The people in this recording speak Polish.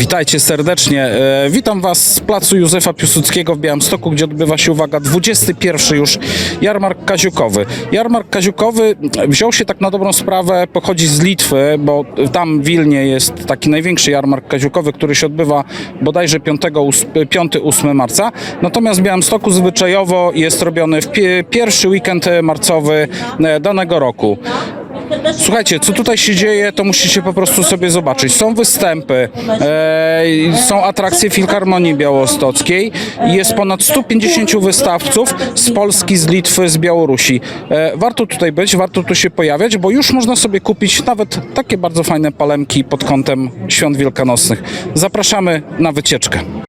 Witajcie serdecznie. E, Witam Was z placu Józefa Piłsudskiego w Białymstoku, gdzie odbywa się, uwaga, 21 już jarmark kaziukowy. Jarmark kaziukowy wziął się tak na dobrą sprawę, pochodzi z Litwy, bo tam w Wilnie jest taki największy jarmark kaziukowy, który się odbywa bodajże 5-8 marca. Natomiast w Białymstoku zwyczajowo jest robiony w pie- pierwszy weekend marcowy e, danego roku. Słuchajcie, co tutaj się dzieje, to musicie po prostu sobie zobaczyć. Są występy, e, są atrakcje Filharmonii Białostockiej, jest ponad 150 wystawców z Polski, z Litwy, z Białorusi. E, warto tutaj być, warto tu się pojawiać, bo już można sobie kupić nawet takie bardzo fajne palemki pod kątem świąt wielkanocnych. Zapraszamy na wycieczkę.